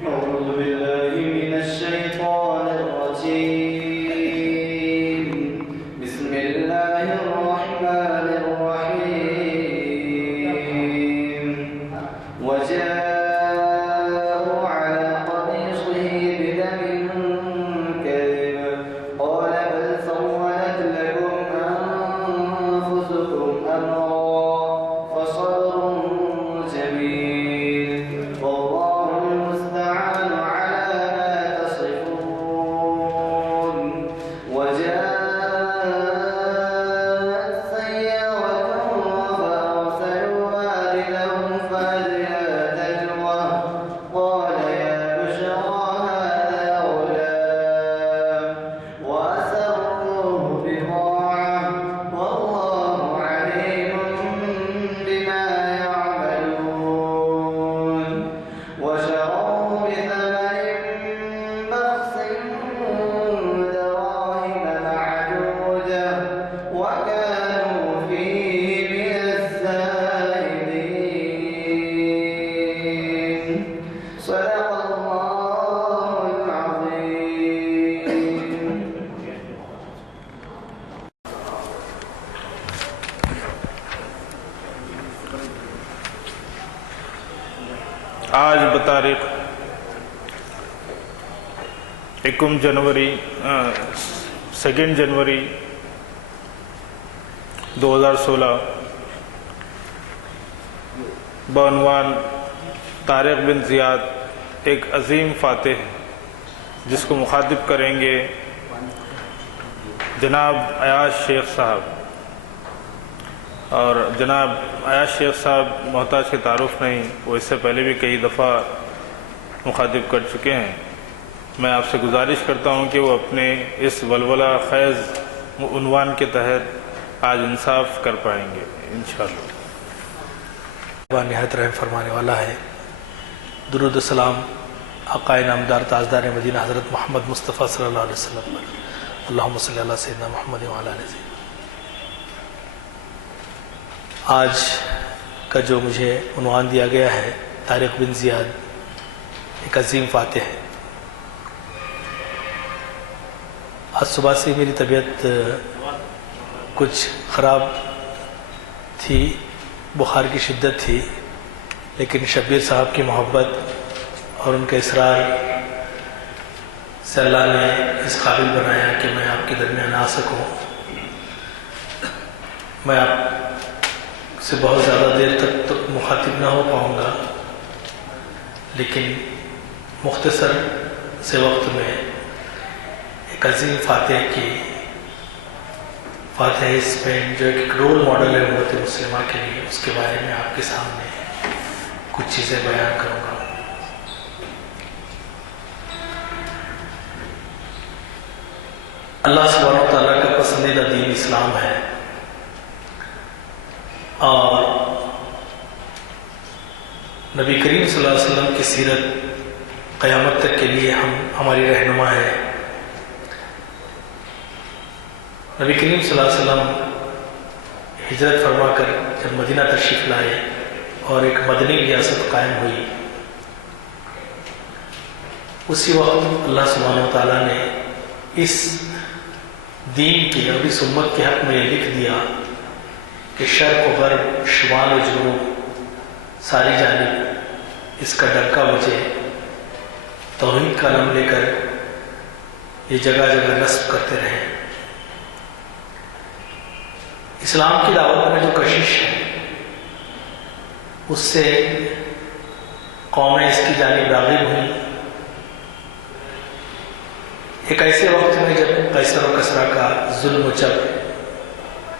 أعوذ بالله من الشيطان الرجيم. بسم الله الرحمن الرحيم. وجاءوا على قميصه بدم كذب قال بل سولت لكم أنفسكم أمرا فصبر جميل والله المستعان على ما تصفون. وجاءت سيارة فأرسلوا واردهم فأدلى دلوه قال يا بشرى هذا غلام وأسروه بضاعة والله عليم بما يعملون. وشروه بثمن بخس دراهم معدودة وكانوا فيه من الزاهدين. صدق الله العظيم. آج بتاریخ 2 جنوری 2016 بعنوان طارق بن زیاد ایک عظیم فاتح جس کو مخاطب کریں گے جناب عیاض شیخ صاحب. اور جناب عیاض شیخ صاحب محتاج کے تعارف نہیں، وہ اس سے پہلے بھی کئی دفعہ مخاطب کر چکے ہیں. میں آپ سے گزارش کرتا ہوں کہ وہ اپنے اس ولولہ خیز عنوان کے تحت آج انصاف کر پائیں گے انشاءاللہ. نہایت رحم فرمانے والا ہے. درود و سلام آقا نامدار تاجدار مدینہ حضرت محمد مصطفیٰ صلی اللہ علیہ وسلم پر. اللہم صلی اللہ سیدنا محمد وعلی آلہ سیدنا. آج کا جو مجھے عنوان دیا گیا ہے طارق بن زیاد ایک عظیم فاتح ہے. آج صبح سے میری طبیعت کچھ خراب تھی، بخار کی شدت تھی، لیکن شبیر صاحب کی محبت اور ان کے اصرار سے اللہ نے اس قابل بنایا کہ میں آپ کے درمیان آ سکوں. میں آپ سے بہت زیادہ دیر تک تو مخاطب نہ ہو پاؤں گا، لیکن مختصر سے وقت میں ایک عظیم فاتح کی فاتح اسپین جو ایک رول ماڈل ہے امت مسلمہ کے لیے، اس کے بارے میں آپ کے سامنے کچھ چیزیں بیان کروں گا. اللہ سبحانہ و تعالیٰ کا پسندیدہ دین اسلام ہے، اور نبی کریم صلی اللہ علیہ وسلم کی سیرت قیامت تک کے لیے ہماری رہنما ہے. نبی کریم صلی اللہ علیہ وسلم ہجرت فرما کر جب مدینہ تشریف لائے اور ایک مدنی ریاست قائم ہوئی، اسی وقت اللہ سبحانہ و تعالیٰ نے اس دین کی اور اس امت کے حق میں یہ لکھ دیا کہ شرق و غرب، شمال و جنوب، ساری جانب اس کا ڈنکا بجے، توحید کا نام لے کر یہ جگہ جگہ نصب کرتے رہیں. اسلام کی دعوت میں جو کشش ہے اس سے قومیں اس کی جانب راغب ہوئیں. ایک ایسے وقت میں جب قیصر و کسریٰ کا ظلم و جبر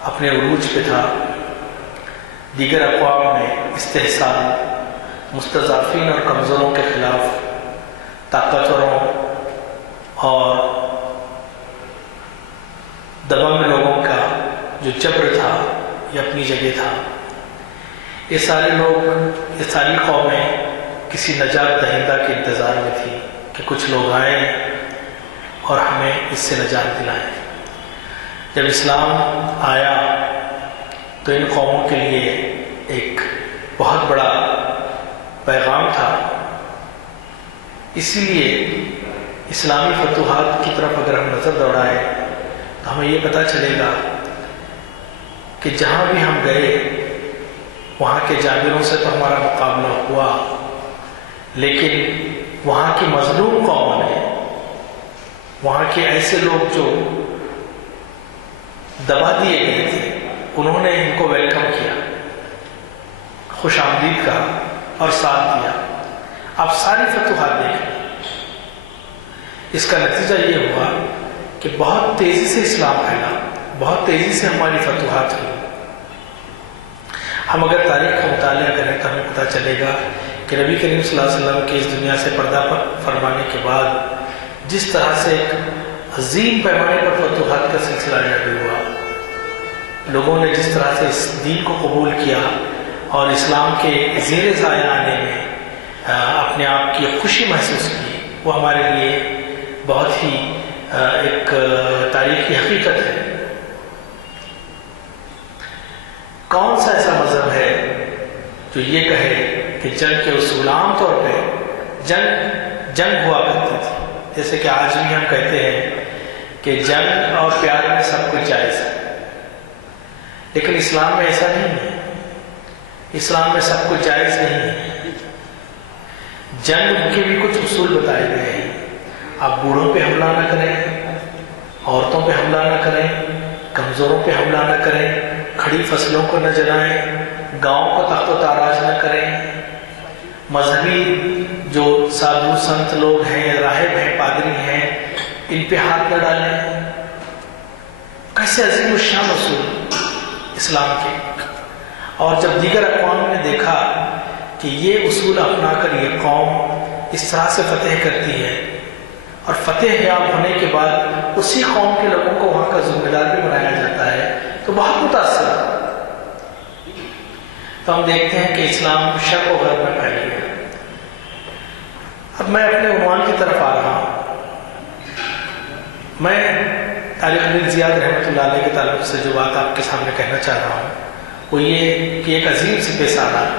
اپنے عروج پہ تھا، دیگر اقوام میں استحصال، مستضعفین اور کمزوروں کے خلاف طاقتوروں اور دبنگ لوگوں کا جو جبر تھا یہ اپنی جگہ تھا. یہ سارے لوگ، یہ ساری قومیں کسی نجات دہندہ کے انتظار میں تھی کہ کچھ لوگ آئیں اور ہمیں اس سے نجات دلائیں. جب اسلام آیا تو ان قوموں کے لیے ایک بہت بڑا پیغام تھا اسی لیے اسلامی فتوحات کی طرف اگر ہم نظر دوڑائیں تو ہمیں یہ پتہ چلے گا کہ جہاں بھی ہم گئے وہاں کے جابروں سے تو ہمارا مقابلہ ہوا، لیکن وہاں کی مظلوم قوم نے، وہاں کے ایسے لوگ جو دبا دیے گئے تھے، انہوں نے ان کو ویلکم کیا، خوش آمدید کہا اور ساتھ دیا۔ آپ ساری فتوحات دیکھیں، اس کا نتیجہ یہ ہوا کہ بہت تیزی سے اسلام پھیلا، بہت تیزی سے ہماری فتوحات ہوئی۔ ہم اگر تاریخ کا مطالعہ کریں تو ہمیں پتہ چلے گا کہ نبی کریم صلی اللہ علیہ وسلم کے اس دنیا سے پردہ فرمانے کے بعد جس طرح سے ایک عظیم پیمانے پر فتوحات کا سلسلہ جاری ہوا، لوگوں نے جس طرح سے اس دین کو قبول کیا اور اسلام کے زیر سایہ آنے میں اپنے آپ کی خوشی محسوس کی، وہ ہمارے لیے بہت ہی ایک تاریخی حقیقت ہے۔ کون سا ایسا مذہب ہے جو یہ کہے کہ جنگ کے اصول، عام طور پہ جنگ ہوا کرتی تھی، جیسے کہ آج بھی ہم کہتے ہیں کہ جنگ اور پیار میں سب کچھ جائز ہے، لیکن اسلام میں ایسا نہیں ہے۔ اسلام میں سب کچھ جائز نہیں ہے۔ جنگ کے بھی کچھ اصول بتائے گئے ہیں۔ آپ بوڑھوں پہ حملہ نہ کریں، عورتوں پہ حملہ نہ کریں، کمزوروں پہ حملہ نہ کریں، کھڑی فصلوں کو نہ جلائیں، گاؤں کو تخت و تاراج نہ کریں، مذہبی جو سادھو سنت لوگ ہیں، راہب ہیں، پادری ہیں، ان پہ ہاتھ نہ ڈالیں۔ کیسے عظیم الشان اصول اسلام کے۔ اور جب دیگر اقوام نے دیکھا کہ یہ اصول اپنا کر یہ قوم اس طرح سے فتح کرتی ہے اور فتح یاب ہونے کے بعد اسی قوم کے لوگوں کو وہاں کا ذمہ دار بھی بنایا جاتا ہے، تو بہت متاثر ہوا۔ تو ہم دیکھتے ہیں کہ اسلام شرق و غرب میں پھیل گیا۔ اب میں اپنے عنوان کی طرف آ رہا ہوں۔ میں طارق بن زیاد رحمۃ اللہ علیہ کے تعلق سے جو بات آپ کے سامنے کہنا چاہ رہا ہوں وہ یہ کہ ایک عظیم سپہ سالار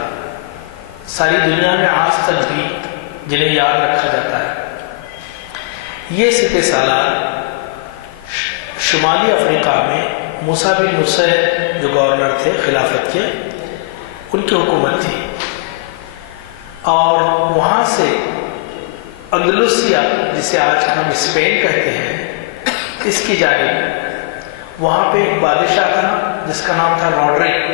ساری دنیا میں آج تک بھی جنہیں یاد رکھا جاتا ہے، یہ سپہ سالار شمالی افریقہ میں موسیٰ بن نصیر جو گورنر تھے خلافت کے، ان کی حکومت تھی، اور وہاں سے اندلسیہ جسے آج ہم اسپین کہتے ہیں، اس کی جانب وہاں پہ ایک بادشاہ تھا جس کا نام تھا روڈرک،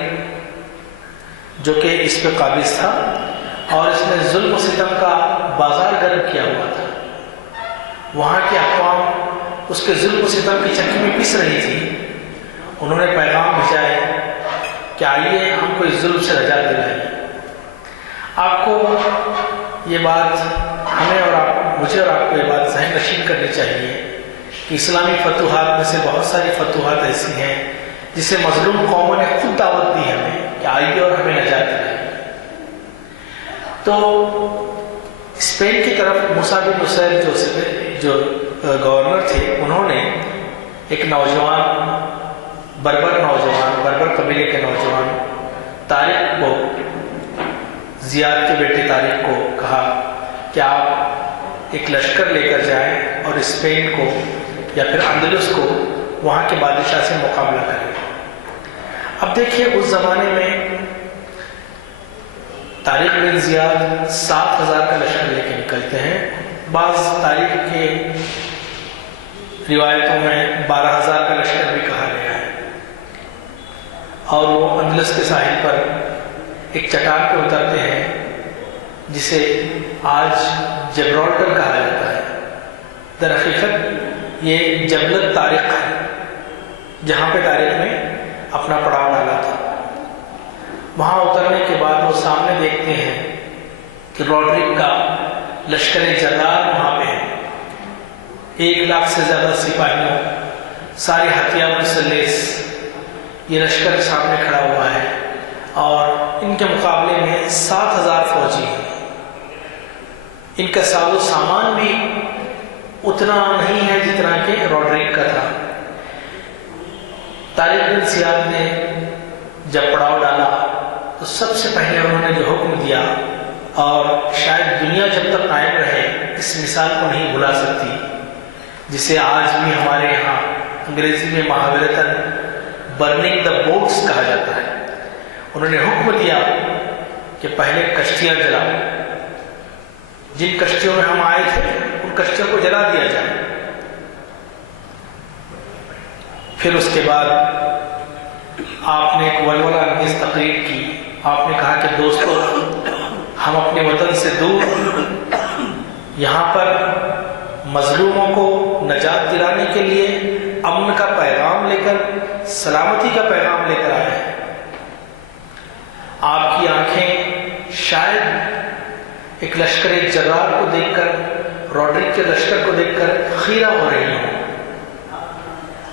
جو کہ اس پہ قابض تھا اور اس نے ظلم و ستم کا بازار گرم کیا ہوا تھا۔ وہاں کے اقوام اس کے ظلم و ستم کی چکی میں پس رہی تھی۔ انہوں نے پیغام بھیجا ہے کہ آئیے ہم کو اس ظلم سے نجات دلائیے۔ آپ کو یہ بات ہمیں اور مجھے اور آپ کو یہ بات ذہن نشین کرنی چاہیے کہ اسلامی فتوحات میں سے بہت ساری فتوحات ایسی ہیں جسے مظلوم قوموں نے خود دعوت دی ہمیں کہ آئیے اور ہمیں نجات دلائیے۔ تو اسپین کی طرف موسیٰ بن نصیر جو گورنر تھے، انہوں نے ایک بربر قبیلے کے نوجوان طارق کو، زیاد کے بیٹے طارق کو کہا کہ آپ ایک لشکر لے کر جائیں اور اسپین کو یا پھر اندلس کو وہاں کے بادشاہ سے مقابلہ کریں۔ اب دیکھیے اس زمانے میں طارق بن زیاد 7,000 کا لشکر لے کے نکلتے ہیں، بعض تاریخ کے روایتوں میں 12,000 کا لشکر بھی کہا گیا ہے، اور وہ اندلس کے ساحل پر ایک چٹان پہ اترتے ہیں جسے آج جبرالٹر کہا جاتا ہے۔ در حقیقت یہ جبل طارق ہے جہاں پہ طارق نے اپنا پڑاؤ ڈالا تھا۔ وہاں اترنے کے بعد وہ سامنے دیکھتے ہیں کہ روڈرک کا لشکر جلال وہاں پہ ہے، 1,00,000 سے زیادہ سپاہیوں، سارے ہتھیاروں سے لیس یہ لشکر سامنے کھڑا ہوا ہے، اور ان کے مقابلے میں 7,000 فوجی ہیں۔ ان کا ساز و سامان بھی اتنا نہیں ہے جتنا کہ روڈرک کا تھا۔ طارق بن زیاد نے جب پڑاؤ ڈالا تو سب سے پہلے انہوں نے جو حکم دیا، اور شاید دنیا جب تک قائم رہے اس مثال کو نہیں بھلا سکتی، جسے آج بھی ہمارے یہاں انگریزی میں محاورتاً برننگ دا بوٹس کہا جاتا ہے۔ انہوں نے حکم دیا کہ پہلے کشتیاں جلاؤ، جن کشتیوں میں ہم آئے تھے ان کشتیوں کو جلا دیا جائے۔ پھر اس کے بعد آپ نے ایک ولولہ انگیز تقریر کی۔ آپ نے کہا کہ دوستو، ہم اپنے وطن سے دور یہاں پر مظلوموں کو نجات دلانے کے لیے امن کا پیغام لے کر، سلامتی کا پیغام لے کر آئے ہیں۔ آپ کی آنکھیں شاید ایک لشکر جرار کو دیکھ کر، روڈرک کے لشکر کو دیکھ کر خیرہ ہو رہی ہوں۔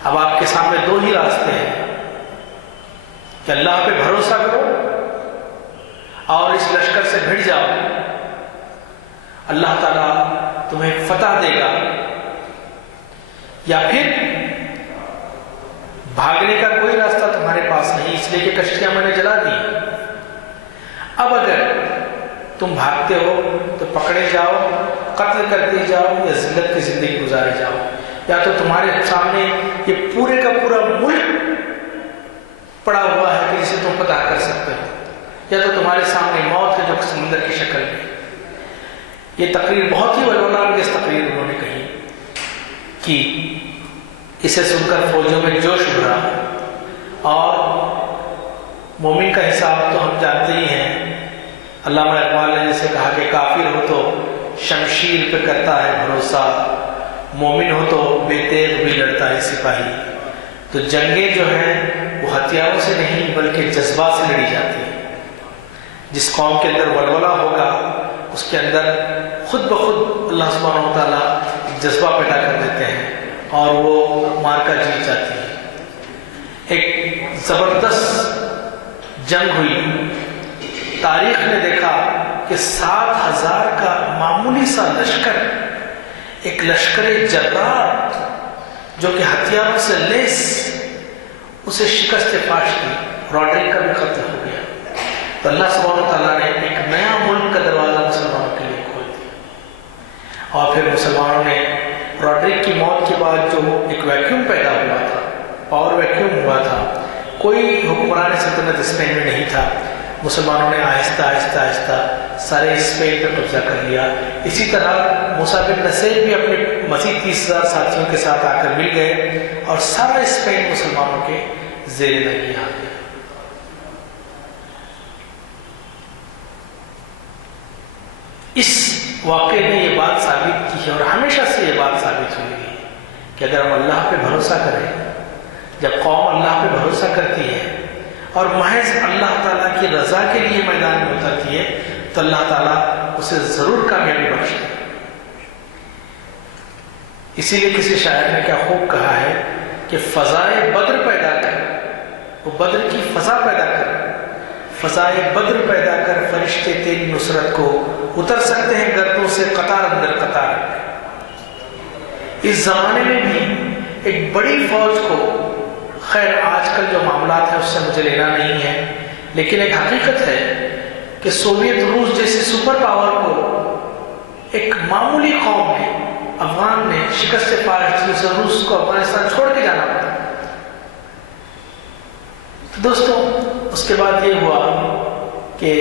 اب آپ کے سامنے دو ہی راستے ہیں کہ اللہ پہ بھروسہ کرو اور اس لشکر سے بھڑ جاؤ، اللہ تعالیٰ تمہیں فتح دے گا، یا پھر بھاگنے کا کوئی راستہ تمہارے پاس نہیں، اس لیے کہ کشتیاں میں نے جلا دی۔ اب اگر تم بھاگتے ہو تو پکڑے جاؤ، قتل کر دیے جاؤ، یا ذلت کی زندگی گزارے جاؤ، یا تو تمہارے سامنے یہ پورے کا پورا ملک پڑا ہوا ہے کہ جسے تم فتح کر سکتے ہو، یا تو تمہارے سامنے موت ہے جو سمندر کی شکل میں۔ یہ تقریر بہت ہی ولولہ انگیز تقریر انہوں نے کہی کہ اسے سن کر فوجوں میں جوش بھرا، اور مومن کا حساب تو ہم جانتے ہی ہیں۔ علامہ اقبال نے جسے کہا کہ کافر ہو تو شمشیر پہ کرتا ہے بھروسہ، مومن ہو تو بے تیغ بھی لڑتا ہے سپاہی۔ تو جنگیں جو ہیں وہ ہتھیاروں سے نہیں بلکہ جذبات سے لڑی جاتی ہیں۔ جس قوم کے اندر ولولہ ہوگا اس کے اندر خود بخود اللہ سبحانہ و تعالیٰ جذبہ پیدا کر دیتے ہیں اور وہ مارکا جیت جاتی ہے۔ ایک زبردست جنگ ہوئی، تاریخ نے دیکھا کہ 7,000 کا معمولی سا لشکر، ایک لشکر جرار جو کہ ہتھیاروں سے لیس، اسے شکست فاش کی، روڈرک کا بھی قتل ہو گیا۔ تو اللہ سبحانہ و تعالیٰ نے ایک نیا ملک کا دروازہ مسلمانوں کے لیے کھول دیا، اور پھر مسلمانوں نے روڈرک کی موت کے بعد جو ایک ویکیوم پیدا ہوا تھا، پاور ویکیوم ہوا تھا، کوئی حکمران سلطنت اسپین میں نہیں تھا، مسلمانوں نے آہستہ آہستہ آہستہ سارے اسپین پر قبضہ کر لیا۔ اسی طرح موسیٰ بن نصیر بھی اپنے مزید 30,000 ساتھیوں کے ساتھ آ کر مل گئے، اور سارا اسپین مسلمانوں کے زیر نگی آ گیا۔ اس واقعے نے یہ بات ثابت کی ہے، اور ہمیشہ سے یہ بات ثابت ہوئی ہے کہ اگر ہم اللہ پہ بھروسہ کریں، جب قوم اللہ پہ بھروسہ کرتی ہے اور محض اللہ تعالیٰ کی رضا کے لیے میدان میں اترتی ہے، تو اللہ تعالیٰ اسے ضرور کامیابی بخشتا ہے۔ اسی لیے کسی شاعر نے کیا خوب کہا ہے کہ فضائے بدر پیدا کر، وہ بدر کی فضا پیدا کر، فضائے بدر پیدا کر، فرشتے تیری نصرت کو اتر سکتے ہیں گردوں سے قطار اندر قطار۔ اس زمانے میں بھی ایک بڑی فوج کو، خیر آج کل جو معاملات ہیں اس سے مجھے لینا نہیں ہے، لیکن ایک حقیقت ہے کہ سوویت روس جیسی سپر پاور کو ایک معمولی قوم نے، افغان نے شکست پائی، جسے روس کو افغانستان چھوڑ کے جانا پڑا۔ تو دوستوں، اس کے بعد یہ ہوا کہ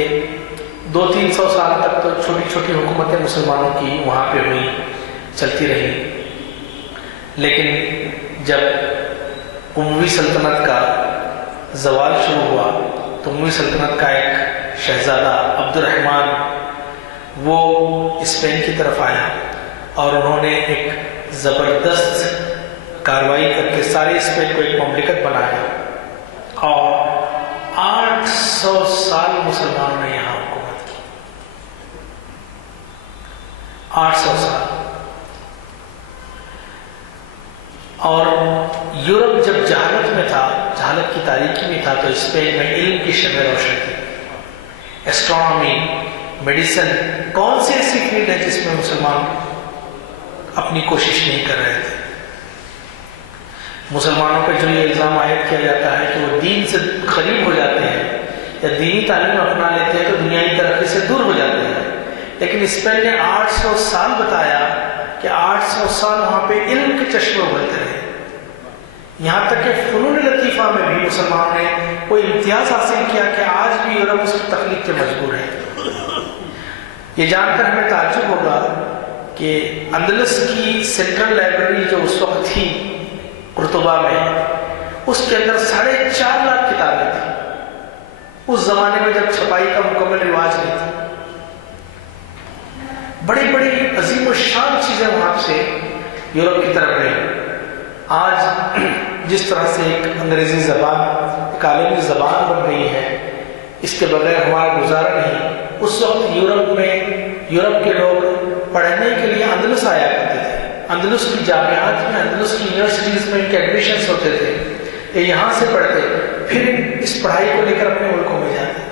200-300 سال تک تو چھوٹی چھوٹی حکومتیں مسلمانوں کی وہاں پہ ہوئی، چلتی رہی، لیکن جب اموی سلطنت کا زوال شروع ہوا تو اموی سلطنت کا ایک شہزادہ عبد الرحمن وہ اسپین کی طرف آیا، اور انہوں نے ایک زبردست کارروائی کر کے سارے اسپین کو ایک مملکت بنایا، اور 800 سال مسلمانوں نے یہاں حکومت کی۔ 800 سال۔ اور یورپ جب جہالت میں تھا، جہالت کی تاریکی میں تھا، تو اسپین میں علم کی شمع روشن تھی۔ ایسٹرونومی، میڈیسن، کون سی ایسی فیلڈ ہے جس میں مسلمان اپنی کوشش نہیں کر رہے تھے؟ مسلمانوں پہ جو یہ الزام عائد کیا جاتا ہے کہ وہ دین سے قریب ہو جاتے ہیں، یا دینی تعلیم اپنا لیتے ہیں تو دنیاوی ترقی سے دور ہو جاتے ہیں، لیکن اسپین نے 800 سال بتایا کہ 800 سال وہاں پہ علم کے چشمے ابلتے رہے. یہاں تک کہ فنون لطیفہ میں بھی مسلمانوں نے کوئی امتیاز حاصل کیا کہ آج بھی یورپ اس کی تخلیق کے مجبور ہے. یہ جان کر ہمیں تعجب ہوگا کہ اندلس کی سینٹرل لائبریری جو اس وقت تھی قرطبہ میں، اس کے اندر 4.5 لاکھ کتابیں تھیں. اس زمانے میں جب چھپائی کا مکمل رواج نہیں تھا. بڑی بڑی عظیم الشان چیزیں وہاں سے یورپ کی طرف گئی. آج جس طرح سے ایک انگریزی زبان ایک عالمی زبان بن گئی ہے، اس کے بغیر ہمارا گزارا نہیں. اس وقت یورپ کے لوگ پڑھنے کے لیے اندلس آیا کرتے تھے. اندلس کی جامعات میں، اندلس کی یونیورسٹیز میں ان کے ایڈمیشنز ہوتے تھے. یہ یہاں سے پڑھتے پھر اس پڑھائی کو لے کر اپنے ملکوں میں جاتے.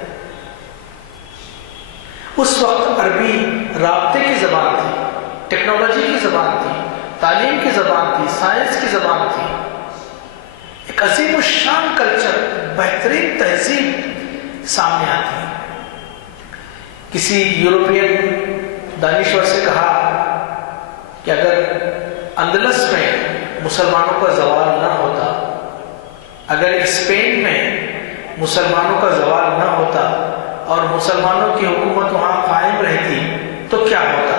اس وقت عربی رابطے کی زبان تھی، ٹیکنالوجی کی زبان تھی، تعلیم کی زبان تھی، سائنس کی زبان تھی. ایک عظیم الشان کلچر، بہترین تہذیب سامنے آتی. کسی یورپین دانشور سے کہا کہ اگر اندلس میں مسلمانوں کا زوال نہ ہوتا، اگر اسپین میں مسلمانوں کا زوال نہ ہوتا اور مسلمانوں کی حکومت وہاں قائم رہتی تو کیا ہوتا؟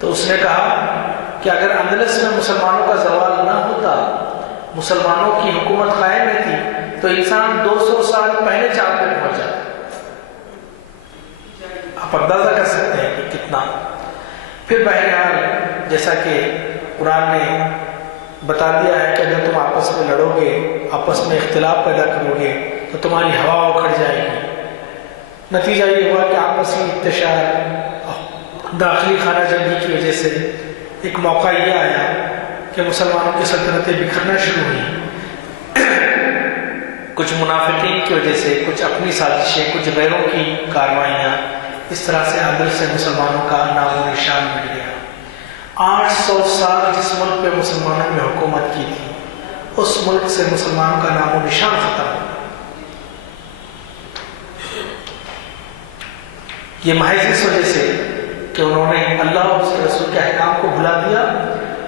تو اس نے کہا کہ اگر اندلس میں مسلمانوں کا زوال نہ ہوتا، مسلمانوں کی حکومت قائم رہتی تو انسان 200 سال پہلے چاند پہ پہنچ جاتا. آپ اندازہ کر سکتے ہیں کہ کتنا. پھر بہرحال جیسا کہ قرآن نے بتا دیا ہے کہ اگر تم آپس میں لڑو گے، آپس میں اختلاف پیدا کرو گے تو تمہاری ہوا اکھڑ جائے گی. نتیجہ یہ ہوا کہ آپسی انتشار، داخلی خانہ جنگی کی وجہ سے ایک موقع یہ آیا کہ مسلمانوں کی سلطنتیں بکھرنا شروع ہوئیں. کچھ منافقین کی وجہ سے، کچھ اپنی سازشیں، کچھ غیروں کی کاروائیاں، اس طرح سے اندلس سے مسلمانوں کا نام و نشان مٹ گیا. 800 سال جس ملک پہ مسلمانوں نے حکومت کی تھی، اس ملک سے مسلمانوں کا نام و نشان ختم ہو. یہ محض اس وجہ سے کہ انہوں نے اللہ اور اس کے رسول کے احکام کو بھلا دیا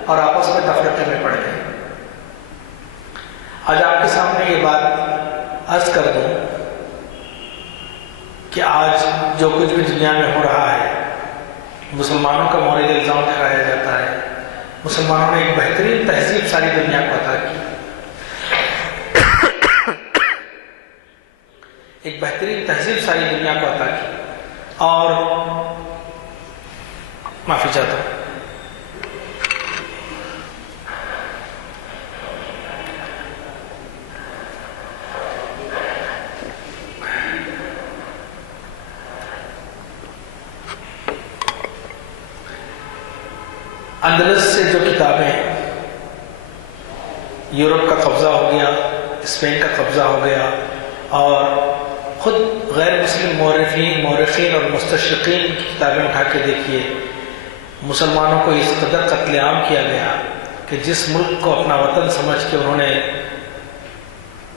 اور آپس میں تفرقے میں پڑ گئے. آج آپ کے سامنے یہ بات عرض کر دوں کہ آج جو کچھ بھی دنیا میں ہو رہا ہے، مسلمانوں کا مورد الزام ٹھہرایا جاتا ہے. مسلمانوں نے ایک بہترین تہذیب ساری دنیا کو عطا کی، ایک بہترین تہذیب ساری دنیا کو عطا کی. اور معافی چاہتا ہوں، اندلس سے جو کتابیں یورپ کا قبضہ ہو گیا، اسپین کا قبضہ ہو گیا، اور خود غیر مسلم مورخین اور مستشرقین کی کتابیں اٹھا کے دیکھیے، مسلمانوں کو اس قدر قتل عام کیا گیا کہ جس ملک کو اپنا وطن سمجھ کے انہوں نے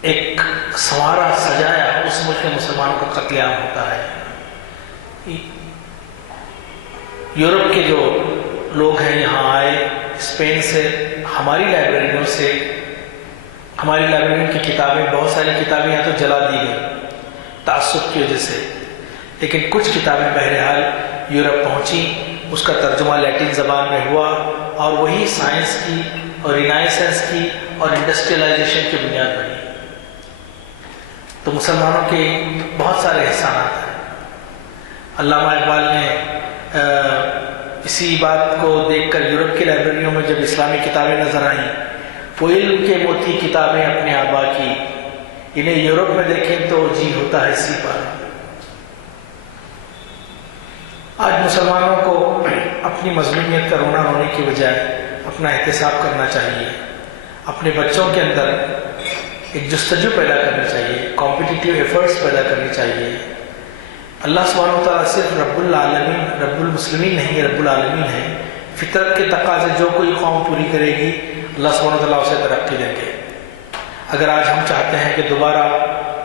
ایک سنوارا سجایا، اس ملک میں مسلمانوں کا قتل عام ہوتا ہے. یورپ کے جو لوگ ہیں یہاں آئے اسپین سے، ہماری لائبریریوں کی کتابیں، بہت ساری کتابیں یہاں تو جلا دی گئی تعصب کی وجہ سے، لیکن کچھ کتابیں بہرحال یورپ پہنچی، اس کا ترجمہ لیٹن زبان میں ہوا، اور وہی سائنس کی اور رینائسنس کی اور انڈسٹریلائزیشن کی بنیاد بنی. تو مسلمانوں کے بہت سارے احسانات ہیں. علامہ اقبال نے اسی بات کو دیکھ کر یورپ کی لائبریریوں میں جب اسلامی کتابیں نظر آئیں، وہ علم کے موتی کتابیں اپنے آبا کی، انہیں یورپ میں دیکھیں تو جی ہوتا ہے سی پار. آج مسلمانوں کو اپنی مظلومیت کا رونا رونے کی بجائے اپنا احتساب کرنا چاہیے، اپنے بچوں کے اندر ایک جستجو پیدا کرنی چاہیے، کمپٹیٹیو ایفرٹس پیدا کرنی چاہیے. اللہ سبحانہ و تعالیٰ صرف رب العالمین، رب المسلمین نہیں، رب العالمین ہے. فطرت کے تقاضے جو کوئی قوم پوری کرے گی، اللہ سبحانہ و تعالیٰ اسے ترقی دیں گے. اگر آج ہم چاہتے ہیں کہ دوبارہ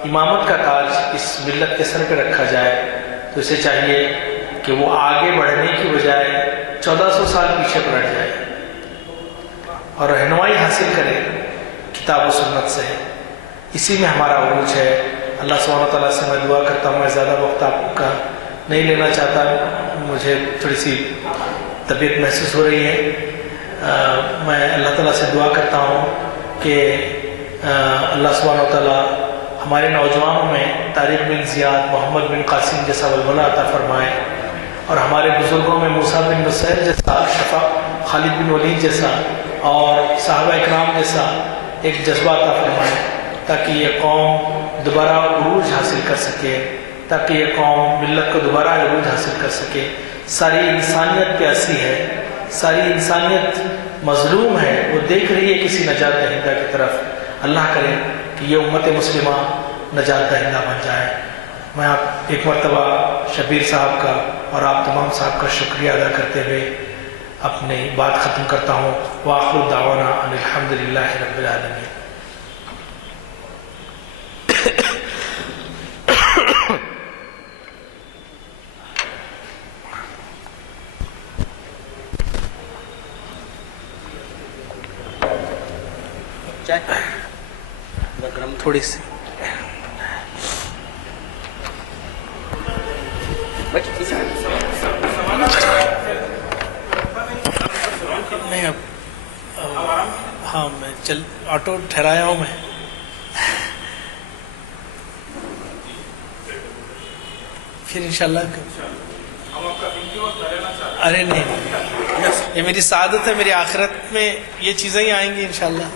امامت کا تاج اس ملت کے سر پہ رکھا جائے تو اسے چاہیے کہ وہ آگے بڑھنے کی بجائے 1400 سال پیچھے پلٹ جائے اور رہنمائی حاصل کرے کتاب و سنت سے. اسی میں ہمارا عروج ہے. اللہ سبحانہ و تعالیٰ سے میں دعا کرتا ہوں. میں زیادہ وقت آپ کا نہیں لینا چاہتا, مجھے تھوڑی سی طبیعت محسوس ہو رہی ہے. میں اللہ تعالیٰ سے دعا کرتا ہوں کہ اللہ سبحانہ و تعالیٰ ہمارے نوجوانوں میں طارق بن زیاد, محمد بن قاسم جیسا ولولہ عطا فرمائے, اور ہمارے بزرگوں میں موسیٰ بن نصیر جیسا, خالد بن ولید جیسا اور صحابہ اکرام جیسا ایک جذبہ عطا فرمائے, تاکہ یہ قوم دوبارہ عروج حاصل کر سکے, تاکہ یہ قوم ملت کو دوبارہ عروج حاصل کر سکے. ساری انسانیت پیاسی ہے, ساری انسانیت مظلوم ہے, وہ دیکھ رہی ہے کسی نجات دہندہ کی طرف. اللہ کرے کہ یہ امت مسلمہ نجات دہندہ بن جائے. میں آپ ایک مرتبہ شبیر صاحب کا اور آپ تمام صاحب کا شکریہ ادا کرتے ہوئے اپنی بات ختم کرتا ہوں. وآخر دعوانا ان الحمدللہ رب العالمین. تھوڑی سی نہیں, اب ہاں میں چل آٹو ٹھہرایا ہوں میں. پھر انشاءاللہ ارے نہیں, یہ میری سعادت ہے, میری آخرت میں یہ چیزیں ہی آئیں گی انشاءاللہ.